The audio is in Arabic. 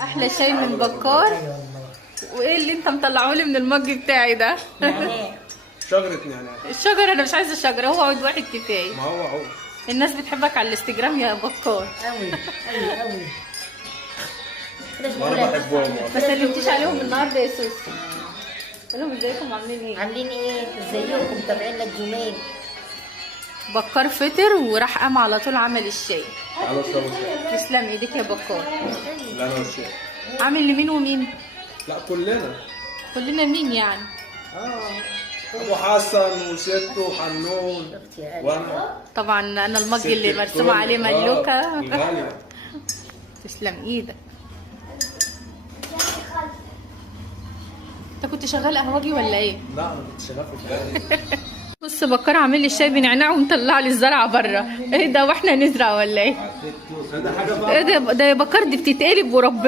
احلى شاي من بكار. ايوه والله. وايه اللي انت مطلعه لي من المج بتاعي ده؟ نعناع. شجرة نعناع. الشجره انا مش عايزه شجره، هو عود واحد كفايه. ما هو الناس بتحبك على الانستجرام يا بكار. قوي قوي قوي. وانا بحبهم والله. ما سلمتيش عليهم النهارده يا سوسي؟ قول لهم ازيكم عاملين ايه؟ عاملين ايه؟ ازيكم؟ متابعين لك جمال. بكار فطر وراح قام على طول عمل الشاي. تعالوا اشربوا شاي. تسلم ايديك يا بكار. لا انا والشاي. عامل لمين ومين؟ لا كلنا. كلنا مين يعني؟ ابو حسن وستو وحنون شفت يا قلبي؟ وانا. طبعا انا المج ست اللي الكل. مرسومه عليه ملوكه. الغالية. تسلم ايدك. انت كنت شغال قهوجي ولا ايه؟ لا انا كنت شغال في الجامعة. بص بكار عامل لي الشاي بنعناع ومطلع لي الزرعه بره. ايه ده واحنا نزرع ولا ايه؟ ده حاجة بقى. ايه ده يا بكار، دي بتتقلب وربنا.